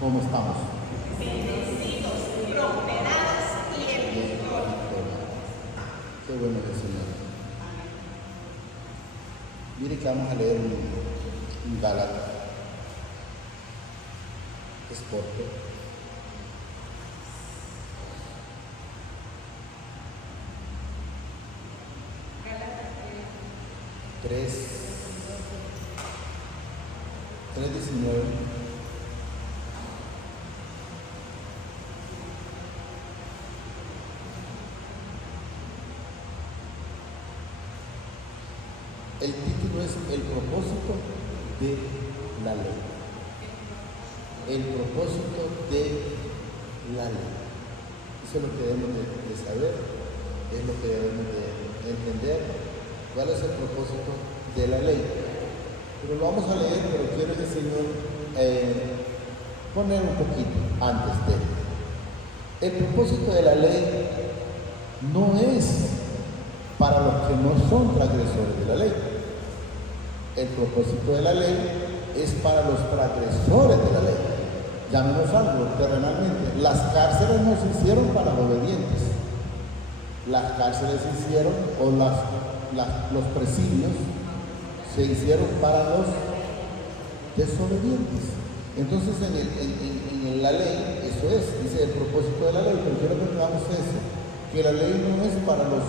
¿Cómo estamos? Bendecidos, prosperados y en victoria. Qué bueno que Señor. Mire que vamos a leer un Gálatas. Es corto. Gálatas 3:19. El título es El propósito de la ley. El propósito de la ley. Eso es lo que debemos de saber, es lo que debemos de entender. ¿Cuál es el propósito de la ley? Pero lo vamos a leer, pero quiero que el Señor poner un poquito antes de. El propósito de la ley no es para los que no son transgresores de la ley. El propósito de la ley es para los transgresores de la ley. Llamemos algo terrenalmente. Las cárceles no se hicieron para los obedientes. Las cárceles se hicieron, o los presidios se hicieron para los desobedientes. Entonces en la ley, eso es, dice el propósito de la ley, pero quiero que entendamos eso, que la ley no es para los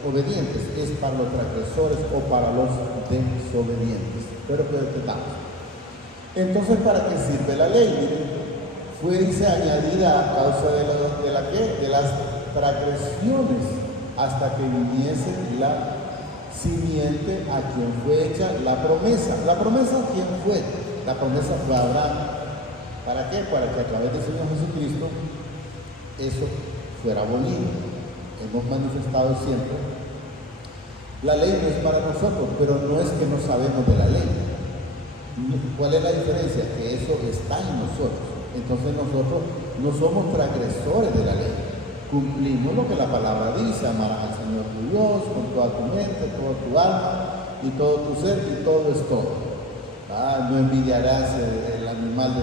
obedientes, es para los transgresores o para los desobedientes. Espero que entendamos. Entonces, ¿para qué sirve la ley? Fue, dice, añadida a causa de las transgresiones, hasta que viniese la simiente a quien fue hecha la promesa. ¿La promesa quién fue? La promesa fue a Abraham. ¿Para qué? Para que a través del Señor Jesucristo eso fuera abolido. Hemos manifestado siempre, la ley no es para nosotros, pero no es que no sabemos de la ley. ¿Cuál es la diferencia? Que eso está en nosotros. Entonces nosotros no somos transgresores de la ley. Cumplimos lo que la palabra dice: amarás al Señor tu Dios con toda tu mente, toda tu alma y todo tu ser, y todo es todo. No envidiarás el animal de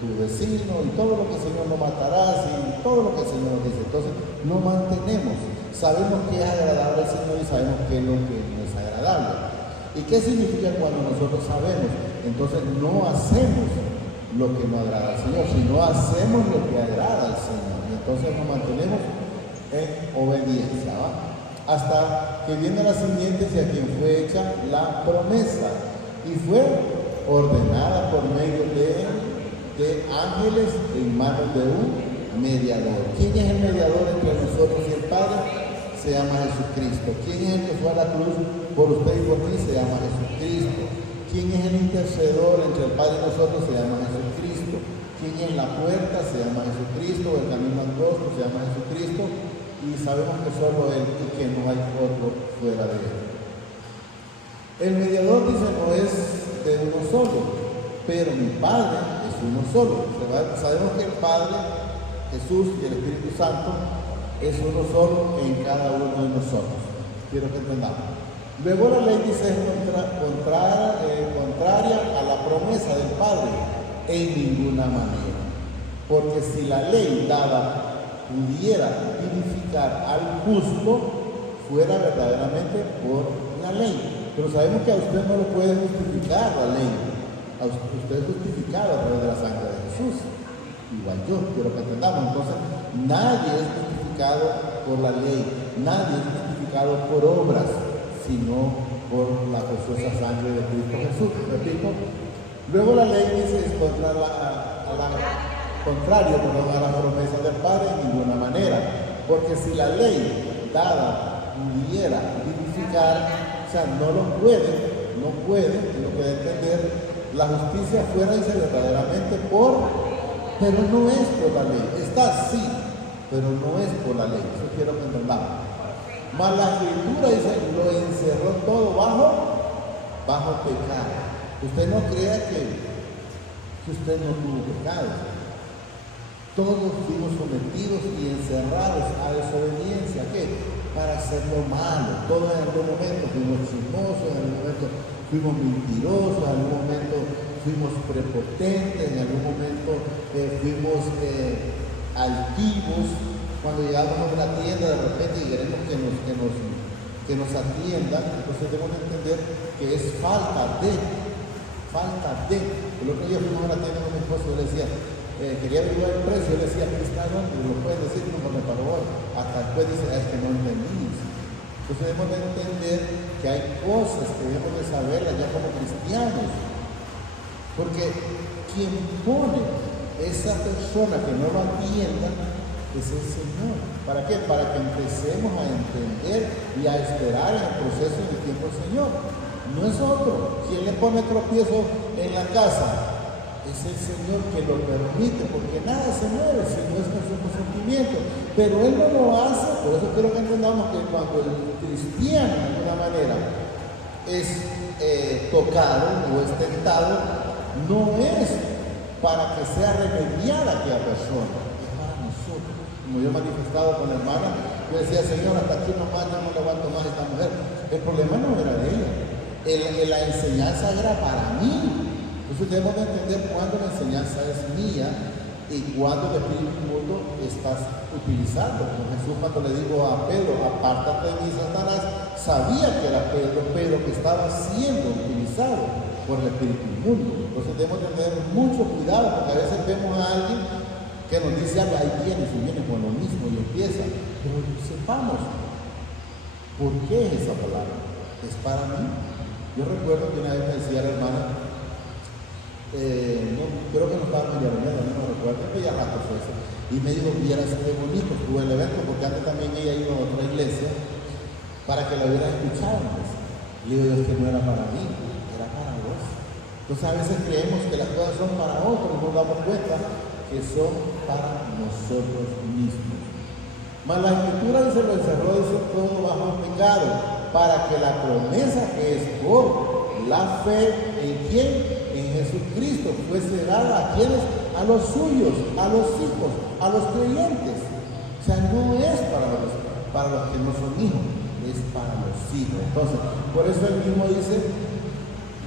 tu vecino, y todo lo que el Señor no matarás, y todo lo que el Señor nos dice. Entonces no mantenemos, sabemos que es agradable al Señor y sabemos qué es lo que no es agradable. ¿Y qué significa cuando nosotros sabemos? Entonces no hacemos lo que no agrada al Señor, sino hacemos lo que agrada al Señor. Y entonces nos mantenemos en obediencia, ¿va? Hasta que viene la simiente y a quien fue hecha la promesa. Y fue ordenada por medio de ángeles en manos de un mediador. ¿Quién es el mediador entre nosotros y el Padre? Se llama Jesucristo. ¿Quién es el que fue a la cruz por usted y por mí? Se llama Jesucristo. ¿Quién es el intercedor entre el Padre y nosotros? Se llama Jesucristo. ¿Quién es la puerta? Se llama Jesucristo. El camino angosto se llama Jesucristo. Y sabemos que solo Él y que no hay otro fuera de Él. El mediador, dice, no es de uno solo, pero mi Padre es uno solo. Sabemos que el Padre, Jesús y el Espíritu Santo es uno solo en cada uno de nosotros. Quiero que entendamos. Luego la ley dice es contraria a la promesa del Padre en ninguna manera. Porque si la ley dada pudiera vivificar al justo, fuera verdaderamente por la ley. Pero sabemos que a usted no lo puede justificar la ley. Usted es justificado a través de la sangre de Jesús. Igual yo, quiero que entendamos. Entonces, nadie es justificado por la ley. Nadie es justificado por obras, sino por la preciosa sangre de Cristo Jesús. ¿Repito? Luego la ley dice es contrario a la promesa del Padre en ninguna manera. Porque si la ley dada pudiera vivificar, o sea, no puede entender, la justicia fuera dice verdaderamente pero no es por la ley. Está sí, pero no es por la ley. Eso quiero que entendamos. Mas la Escritura dice, lo encerró todo bajo pecado. Usted no crea que usted no tuvo pecado. Todos fuimos sometidos y encerrados a desobediencia. ¿Qué? Para hacer lo malo. Todos en algún momento fuimos chismosos, en algún momento fuimos mentirosos, en algún momento fuimos prepotentes, en algún momento fuimos altivos. Cuando llegamos a una tienda de repente y queremos que nos atiendan, entonces debemos entender que es falta de. El otro día fuimos a una tienda con mi esposo y yo le decía, quería averiguar el precio, yo le decía, ¿qué está dónde? ¿Lo puedes decir? No me pagó hoy. Hasta después dice, es que no entendimos. Entonces debemos de entender que hay cosas que debemos de saberlas ya como cristianos. Porque quien pone esa persona que no lo atienda es el Señor. ¿Para qué? Para que empecemos a entender y a esperar en el proceso del tiempo del Señor. No es otro. ¿Quién le pone tropiezo en la casa? Es el Señor que lo permite, porque nada se mueve si no es con su consentimiento. Pero Él no lo hace. Por eso quiero que entendamos que cuando el cristiano, de alguna manera, es tocado o es tentado, no es para que sea remediada aquella persona, es para nosotros. Como yo he manifestado con la hermana, yo decía, Señor, hasta aquí nomás, yo no le aguanto más a esta mujer. El problema no era de ella, la enseñanza era para mí. Entonces debemos de entender cuándo la enseñanza es mía y cuándo el Espíritu Inmundo estás utilizando. Como Jesús cuando le dijo a Pedro, apártate de mí, Satanás, sabía que era Pedro, pero que estaba siendo utilizado por el Espíritu Inmundo. Entonces debemos de tener mucho cuidado, porque a veces vemos a alguien que nos dice algo, ahí viene y viene con lo mismo y empieza. Pero sepamos, ¿por qué es esa palabra? ¿Es para mí? Yo recuerdo que una vez me decía la hermana, creo que no estaba en Yaronera, no me recuerdo, que ya rato fue eso. Y me dijo, vieras qué bonito estuvo el evento, porque antes también ella iba a otra iglesia para que la hubieran escuchado. Y le digo, es que no era para mí, era para vos. Entonces a veces creemos que las cosas son para otros, y nos damos cuenta que son para nosotros mismos. Mas la Escritura dice, lo encerró, dice, todo bajo pecado, para que la promesa que es por la fe en quién, en Jesucristo, fuese dada a quienes, a los suyos, a los hijos, a los creyentes. O sea, no es para los que no son hijos, es para los hijos. Entonces, por eso él mismo dice,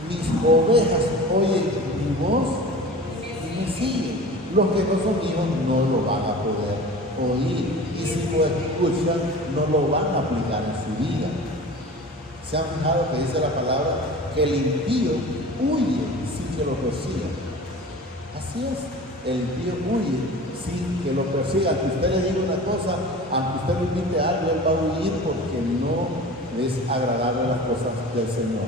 mis ovejas oyen mi voz y me siguen. Los que no son hijos no lo van a poder oír, y si lo escuchan no lo van a aplicar en su vida. ¿Se han fijado que dice la palabra que el impío huye sin que lo persigan? Así es, el impío huye sin que lo persigan. Aunque usted le diga una cosa, aunque usted le invite a algo, él va a huir porque no es agradable las cosas del Señor.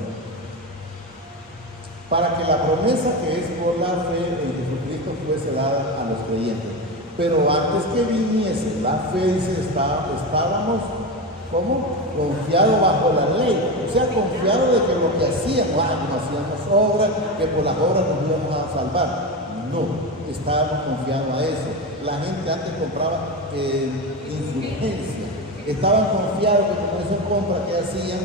Para que la promesa que es por la fe en Jesucristo fuese dada a los creyentes. Pero antes que viniese la fe, dice, estábamos, ¿cómo? Confiados bajo la ley. O sea, confiados de que lo que hacíamos, no hacíamos obras, que por las obras nos íbamos a salvar. No, estábamos confiados a eso. La gente antes compraba indulgencia. Estaban confiados que con esa compra que hacían,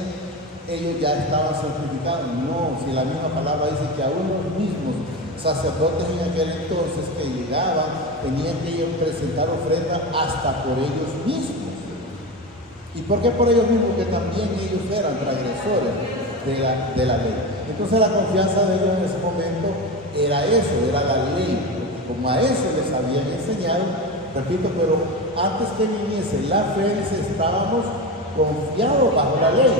ellos ya estaban certificados. No, si la misma palabra dice que aún los mismos sacerdotes en aquel entonces que llegaban, tenían que ellos presentar ofrenda hasta por ellos mismos. ¿Y por qué por ellos mismos? Porque también ellos eran transgresores de la ley. Entonces la confianza de ellos en ese momento era eso, era la ley. Como a eso les habían enseñado, repito, pero antes que viniese la fe, estábamos confiados bajo la ley,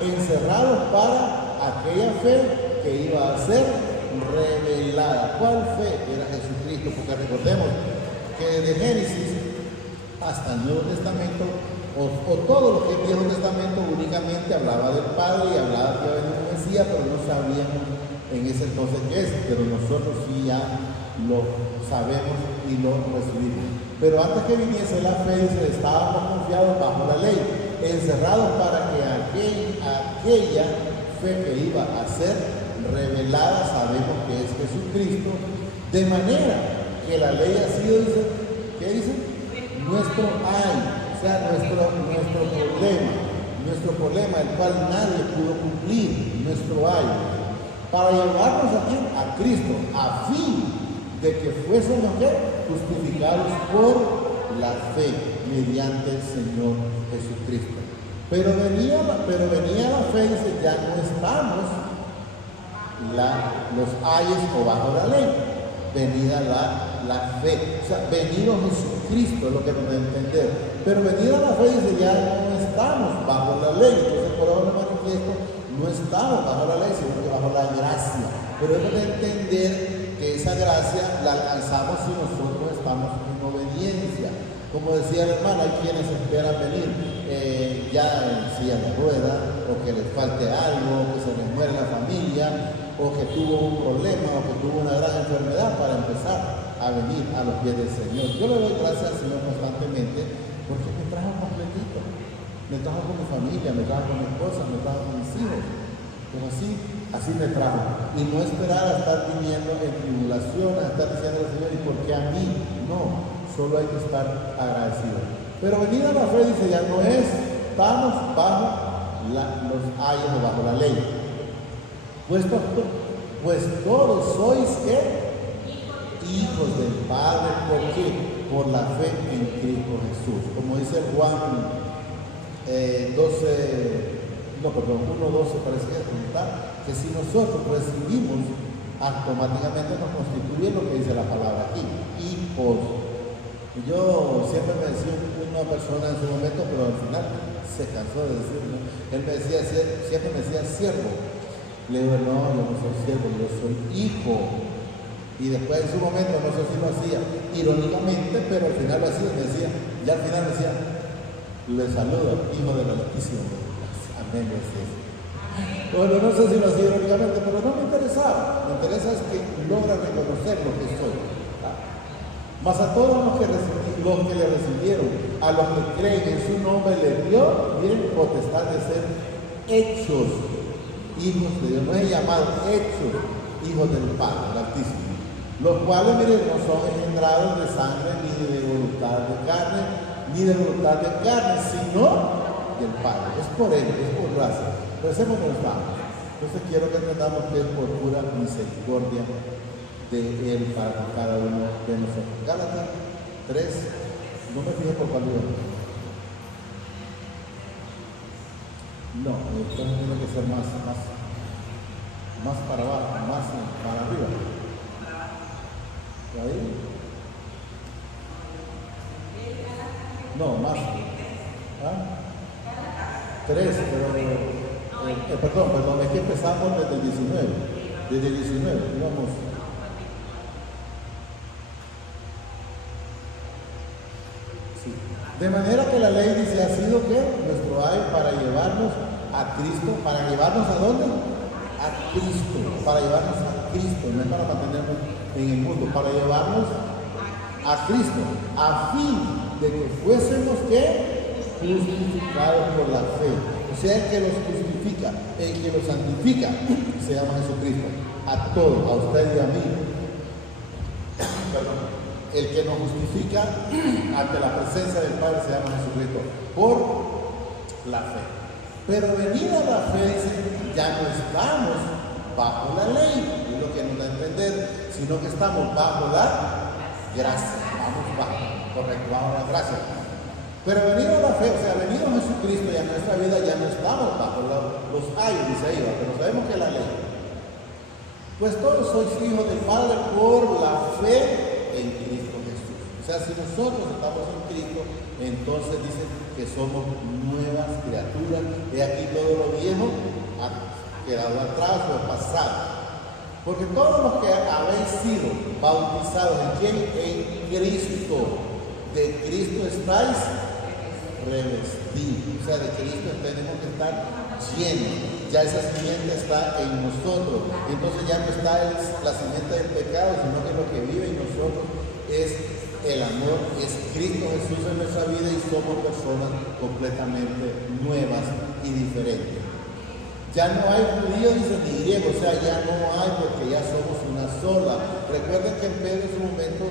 encerrados para aquella fe que iba a ser revelada. ¿Cuál fe? Era Jesucristo, porque recordemos que de Génesis hasta el Nuevo Testamento, o todo lo que es el Viejo Testamento, únicamente hablaba del Padre y hablaba que iba a venir un Mesías, pero no sabíamos en ese entonces qué es, pero nosotros sí ya lo sabemos y lo recibimos. Pero antes que viniese la fe, estábamos confiados bajo la ley, encerrados para que aquella fe que iba a ser revelada, sabemos que es Jesucristo, de manera que la ley ha sido, dice, ¿qué dice? Nuestro o sea, nuestro problema, el cual nadie pudo cumplir, nuestro para llevarnos aquí a Cristo, a fin de que fuésemos justificados por la fe mediante el Señor Jesucristo. Pero venía la fe y dice, ya no estamos los ayes o bajo la ley. Venida la fe. O sea, venido Jesucristo es lo que nos debe entender. Pero venida la fe dice, ya no estamos bajo la ley. Entonces, por ahora manifiesto, no estamos bajo la ley, sino que bajo la gracia. Pero hemos de entender que esa gracia la alcanzamos si nosotros estamos en obediencia. Como decía el hermano, hay quienes esperan venir ya en silla de ruedas, o que les falte algo, o que se les muere la familia, o que tuvo un problema, o que tuvo una gran enfermedad para empezar a venir a los pies del Señor. Yo le doy gracias al Señor constantemente porque me trajo completito. Me trajo con mi familia, me trajo con mi esposa, me trajo con mis hijos. Pero así me trajo. Y no esperar a estar viviendo en tribulación, a estar diciendo al Señor, ¿y por qué a mí? No, solo hay que estar agradecido. Pero venida la fe dice, ya no estamos bajo los ayes o bajo la ley. Pues todos sois ¿qué? Hijos del Padre. ¿Por qué? Por la fe en Cristo Jesús. Como dice Juan 1:12 parece que que si nosotros recibimos, automáticamente nos constituye lo que dice la palabra aquí, hijos. Yo siempre me decía una persona en su momento, pero al final se cansó de decirlo. Él me decía, siempre me decía siervo. Le digo, no, yo no soy siervo, yo soy hijo. Y después en su momento, no sé si lo hacía irónicamente, pero al final lo hacía, me decía, ya al final decía, le saludo, hijo del Altísimo. Amén, decía. Bueno, no sé si lo hacía irónicamente, pero no me interesaba. Me interesa es que logra reconocer lo que soy. Mas a todos los que le recibieron, a los que creen en su nombre, le dio, miren, potestad de ser hechos hijos de Dios. No es llamado hechos hijos del Padre, el Altísimo. Los cuales, miren, no son engendrados de sangre, ni de voluntad de carne, sino del Padre. Es por Él, es por gracia. Recemos los vamos. Entonces quiero que entendamos que es por pura misericordia de Él para cada uno de nosotros. Gálatas 3, no me fijé por cuál iba. No, esto tiene que ser más para abajo, más para arriba. ¿Ahí? No, más. ¿Ah? 3, pero perdón, es que empezamos desde el 19. Desde el 19, vamos. De manera que la ley dice, ha sido que nuestro ay para llevarnos a Cristo. ¿Para llevarnos a dónde? A Cristo. Para llevarnos a Cristo, no es para mantenernos en el mundo, para llevarnos a Cristo, a fin de que fuésemos ¿qué? Justificados por la fe. O sea, el que los justifica, el que los santifica, se llama Jesucristo. A todos, a usted y a mí. Perdón. El que nos justifica ante la presencia del Padre se llama Jesucristo, por la fe. Pero venida la fe, dice, ya no estamos bajo la ley, es lo que nos da a entender, sino que estamos bajo la gracia. Vamos bajo, correcto, bajo la gracia. Pero venida la fe, o sea, venido Jesucristo y a nuestra vida ya no estamos bajo los ayes, dice ahí, pero sabemos que es la ley. Pues todos sois hijos del Padre por la fe en Cristo Jesús. O sea, si nosotros estamos en Cristo, entonces dice que somos nuevas criaturas. De aquí todo lo viejo ha quedado atrás o ha pasado. Porque todos los que habéis sido bautizados ¿en quién? En Cristo. De Cristo estáis revestidos. O sea, de Cristo tenemos que estar llenos. Ya esa simiente está en nosotros. Entonces ya no está la simiente del pecado, sino que lo que vive en nosotros es el amor, es Cristo Jesús en nuestra vida y somos personas completamente nuevas y diferentes. Ya no hay judío ni griego, o sea, ya no hay porque ya somos una sola. Recuerden que en Pedro en su momento,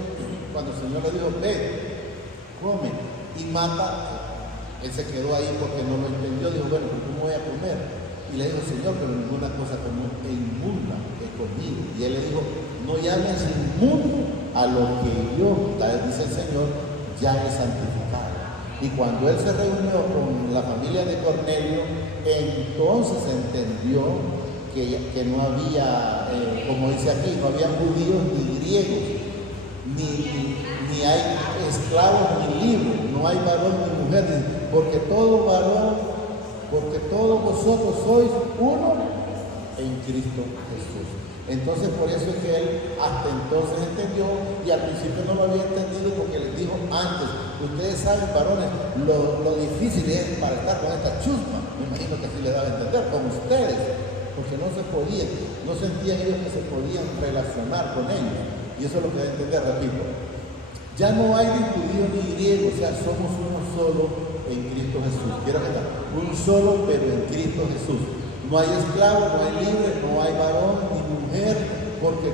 cuando el Señor le dijo, ve, come y mata, él se quedó ahí porque no lo entendió. Dijo, bueno, ¿cómo voy a comer? Y le dijo, Señor, pero ninguna cosa como inmunda he comido. Y él le dijo, no llames inmundo a lo que yo, dice el Señor, ya he santificado. Y cuando él se reunió con la familia de Cornelio, entonces entendió que no había como dice aquí, no había judíos ni griegos, ni hay esclavos ni libres, no hay varón ni mujer, porque todos vosotros sois uno en Cristo Jesús. Entonces por eso es que él hasta entonces entendió, y al principio no lo había entendido porque les dijo antes, ustedes saben, varones, lo difícil es para estar con esta chusma. Me imagino que así le daba a entender, con ustedes, porque no se podían, no sentían ellos que se podían relacionar con ellos. Y eso es lo que debe entender, repito. Ya no hay ni judío ni griego, o sea, somos uno solo en Cristo Jesús. Quiero que está, un solo, pero en Cristo Jesús. No hay esclavo, no hay libre, no hay varón ni mujer, porque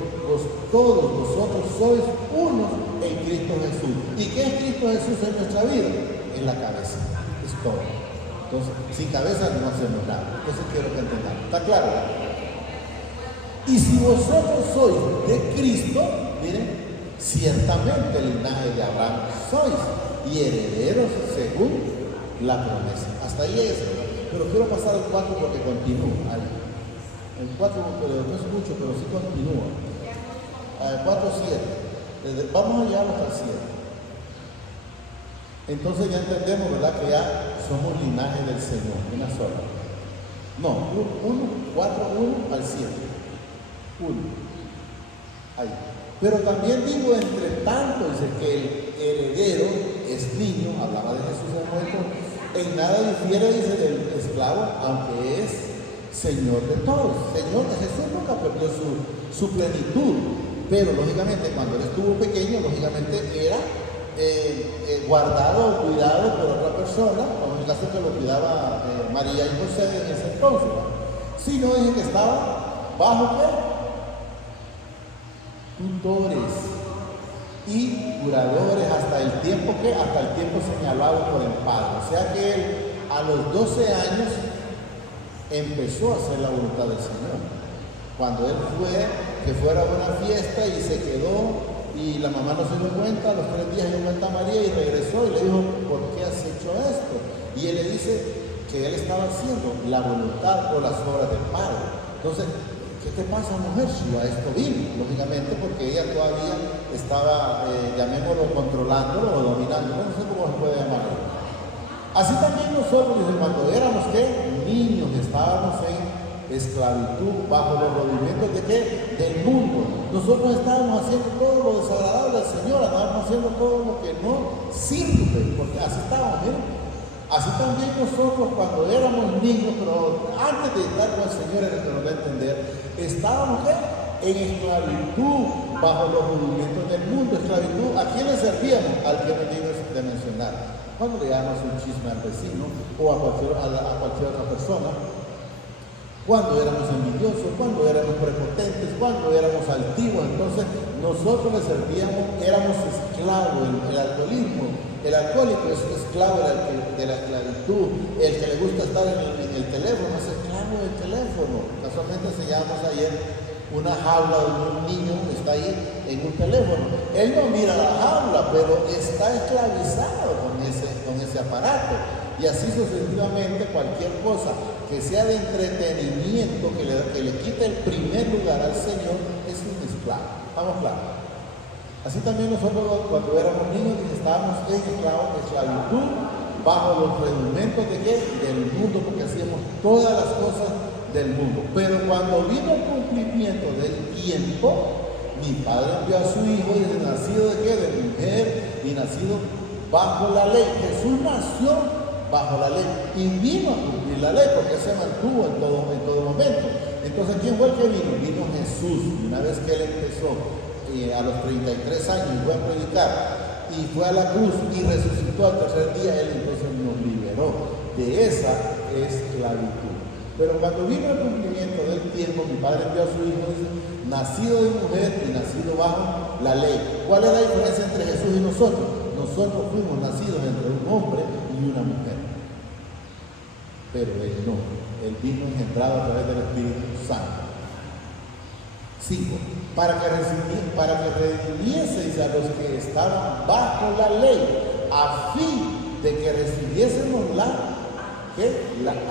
todos vosotros sois unos en Cristo Jesús. ¿Y qué es Cristo Jesús en nuestra vida? Es la cabeza, es todo. Entonces, sin cabeza no hacemos nada. Eso quiero que entendamos. ¿Está claro? Y si vosotros sois de Cristo, miren, ciertamente el linaje de Abraham sois y herederos según la promesa. Hasta ahí es. Pero quiero pasar al 4 porque continúa ahí. El 4 no es mucho, pero sí continúa. 4, 7. Vamos a llegar hasta el 7. Entonces ya entendemos, ¿verdad? Que ya somos linaje del Señor, una sola. No, 4, 1 al 7. 1. Ahí. Pero también digo, entre tanto, dice que el heredero es niño, hablaba de Jesús en el momento, en nada difiere, dice, del esclavo, aunque es Señor de todos. Señor de Jesús nunca perdió su plenitud, pero lógicamente cuando él estuvo pequeño, lógicamente era guardado o cuidado por otra persona, como en el caso que lo cuidaba María y José en ese entonces. Sino dice que estaba bajo ¿qué? Tutores y curadores hasta el tiempo señalado por el Padre. O sea que él a los 12 años empezó a hacer la voluntad del Señor. Cuando él que fuera a una fiesta y se quedó y la mamá no se dio cuenta, a los 3 días dio cuenta a María y regresó y le dijo, ¿por qué has hecho esto? Y él le dice que él estaba haciendo la voluntad o las obras del Padre. Entonces, ¿qué te pasa, mujer? Si a esto vino, lógicamente, porque ella todavía estaba, llamémoslo, controlándolo o dominándolo, no sé cómo se puede llamar. Así también nosotros, cuando éramos niños, estábamos en esclavitud, bajo los movimientos de del mundo. Nosotros estábamos haciendo todo lo desagradable al Señor, estábamos haciendo todo lo que no sirve, porque así estábamos, miren. Así también nosotros cuando éramos niños, pero antes de estar con el Señor, en el que nos da a entender, estábamos en esclavitud bajo los movimientos del mundo. Esclavitud, ¿a quién le servíamos? Al que venimos de mencionar. Cuando le damos un chisme al vecino o a cualquier otra persona, cuando éramos envidiosos, cuando éramos prepotentes, cuando éramos altivos, entonces nosotros le servíamos, éramos esclavos. El alcoholismo, el alcohólico es esclavo de la esclavitud. El que le gusta estar en el teléfono es esclavo del teléfono. Casualmente enseñábamos ayer una jaula donde un niño está ahí en un teléfono. Él no mira la jaula, pero está esclavizado con ese aparato. Y así sucesivamente cualquier cosa que sea de entretenimiento, que le quite el primer lugar al Señor, es un esclavo. ¿Estamos claros? Así también nosotros cuando éramos niños estábamos en esclavitud bajo los rudimentos del mundo, porque hacíamos todas las cosas del mundo. Pero cuando vino el cumplimiento del tiempo, mi Padre envió a su Hijo, y nacido de mujer y nacido bajo la ley. Jesús nació bajo la ley y vino a cumplir la ley, porque se mantuvo en todo momento. Entonces, ¿quién fue el que vino? Vino Jesús. Y una vez que él empezó a los 33 años y fue a predicar y fue a la cruz y resucitó al tercer día, él entonces nos liberó de esa esclavitud. Pero cuando vino el cumplimiento del tiempo, mi Padre envió a su Hijo, dice, nacido de mujer y nacido bajo la ley. ¿Cuál es la diferencia entre Jesús y nosotros? Nosotros fuimos nacidos entre un hombre y una mujer. Pero él no. Él vino engendrado a través del Espíritu Santo. 5. Para que redimiese a los que estaban bajo la ley, a fin de que recibiésemos la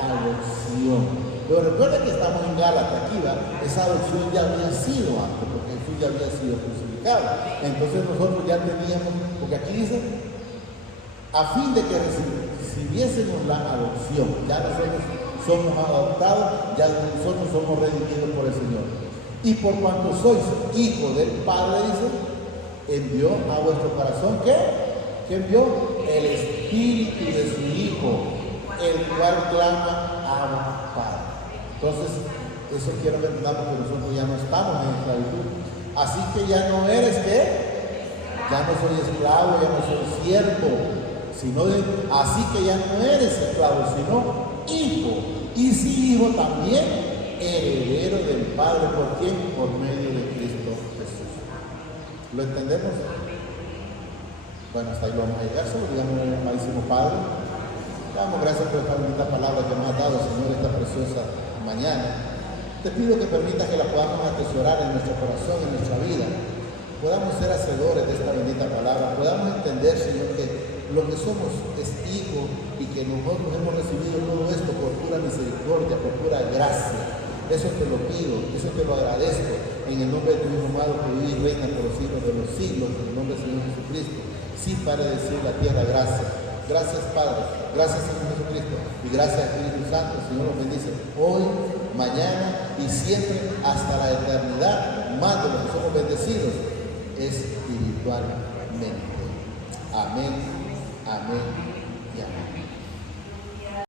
adopción. Pero recuerden que estamos en Gálatas aquí, ¿va? Esa adopción ya había sido antes, porque Jesús ya había sido crucificado. Entonces nosotros ya teníamos, porque aquí dice, a fin de que recibiésemos la adopción, ya nosotros somos adoptados, ya nosotros somos redimidos por el Señor. Y por cuanto sois hijos del Padre, dice, envió a vuestro corazón, ¿qué? ¿Qué envió? El Espíritu de su Hijo, el cual clama Abba, Padre. Entonces, eso quiero que entendamos que nosotros ya no estamos en esclavitud. Así que ya no eres, ¿qué? Ya no soy esclavo, ya no soy siervo, así que ya no eres esclavo, sino hijo. Y si hijo también, heredero del Padre, ¿por quién? Por medio de Cristo Jesús. ¿Lo entendemos? Bueno, hasta ahí lo vamos a llegar. Solo digamos al amadísimo Padre, damos gracias por esta bonita palabra que nos has dado, Señor, esta preciosa mañana. Te pido que permitas que la podamos atesorar en nuestro corazón, en nuestra vida. Podamos ser hacedores de esta bendita palabra. Podamos entender, Señor, que lo que somos es hijos y que nosotros hemos recibido todo esto por pura misericordia, por pura gracia. Eso te lo pido, eso te lo agradezco. En el nombre de tu Hijo amado que vive y reina por los siglos de los siglos, en el nombre del Señor Jesucristo. Sí, Padre, decir la tierra, gracias. Gracias, Padre. Gracias, Señor Jesucristo. Y gracias, Espíritu Santo. Señor, nos bendice hoy, mañana y siempre hasta la eternidad. Más de los que somos bendecidos espiritualmente. Amén, amén y amén.